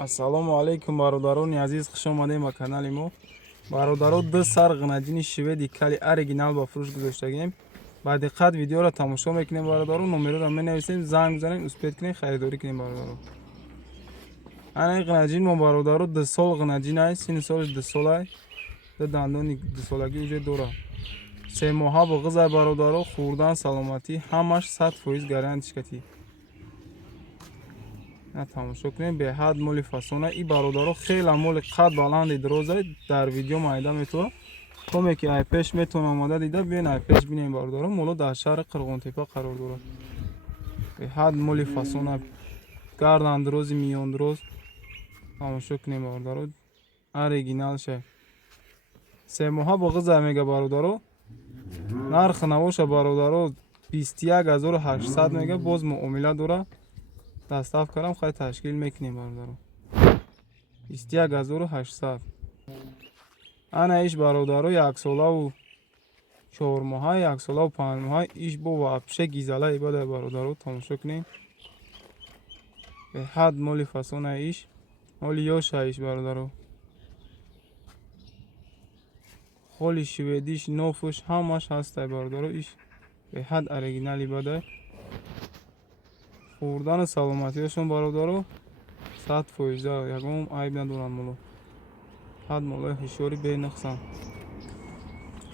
ассалому алайкум бародарони азиз, хуш омадем ба канали мо. бародаро, ду сар ғинаҷини шведи кали оригинал ба фурӯш гузоштагем. ба диққат видеоро тамошо мекунем бародаро, номероро менависем, занг бизанем, успед кунем, харидорӣ кунем бародаро. ана ғинаҷин мо бародаро 2 сол ғинаҷин аст, сини солиш 2 сол аст, ду дандони 2 солагӣ уҷе дора. 3 моҳа буғиз аст бародаро, хӯрдан саломатӣ ҳамаш 100% гарантишкатӣ. тамошо кунем, беҳад моли фасона. И бародаро хеле моли қад баланди дроз аст, дар видео майда метава. коме ки ай пеш метавон омада дида, биён ай пеш бинем бародаро. моло дар шаҳри Қирғонтепа қарор дорад. беҳад моли фасона, гардан дрози, миён дроз. тамошо кунем бародаро, оригинал ша. 3 моҳа буғиз аст мега бародаро. нархи навоша бародаро 21800 мега, боз муомила дора. доставкарам хай ташкил мекунем бародаро. 21800. ана иш бародаро 1 солаву 4 моҳа, 1 солаву 5 моҳа, иш бо вапше гизала ибада бародаро. тамошо кунем, беҳад моли фасона иш, моли ёша иш бародаро. холи шведиш, нофуш ҳамаш ҳастай бародаро. иш беҳад оригинал ибада. хӯрдану саломатиашон бародаро 100%, ягон айб надоранд моло. ҳад молои ҳушёри бенақсан.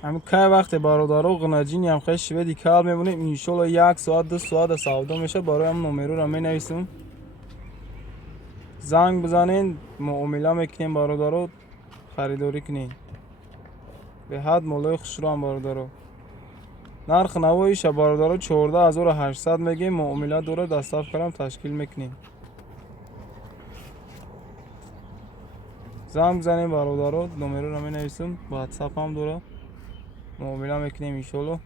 ҳамин кай вақте бародаро ғинаҷини ҳамхай шведи кал мебонем, иншолло 1 соат 2 соата савдо меша. барои ҳам номероро менависем, занг бизанен, муомила мекунем бародаро, харидорӣ кунем. беҳад молои хушрӯам бародаро. нархи навоиша бародаро 14800 мегем, муомила дора, доставкарам ташкил мекунем. занг бизанем бародаро, номероро менависем, ватсапам дора, муомила мекунем иншолло.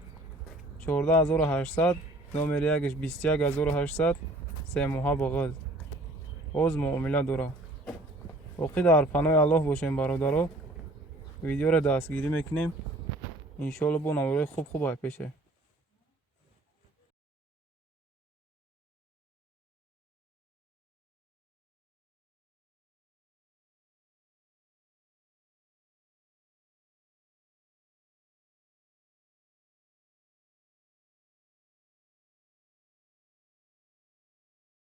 14800, номери ягиш 21800, 3 моҳа буғиз, боз муомила дора. боқӣ дар паноҳи аллоҳ бошем бародаро. видеоро дастгирӣ мекунем, иншолло бо номерои хуб айпеше.